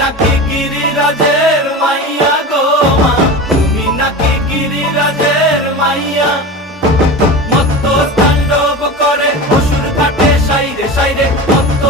নাকি গিরিরাজের মাইয়া গো মা, তুমি নাকি গিরিরাজের মাইয়া। মত্ত তাণ্ডব করে অসুর কাটে সাইরে সাইরে, মত্ত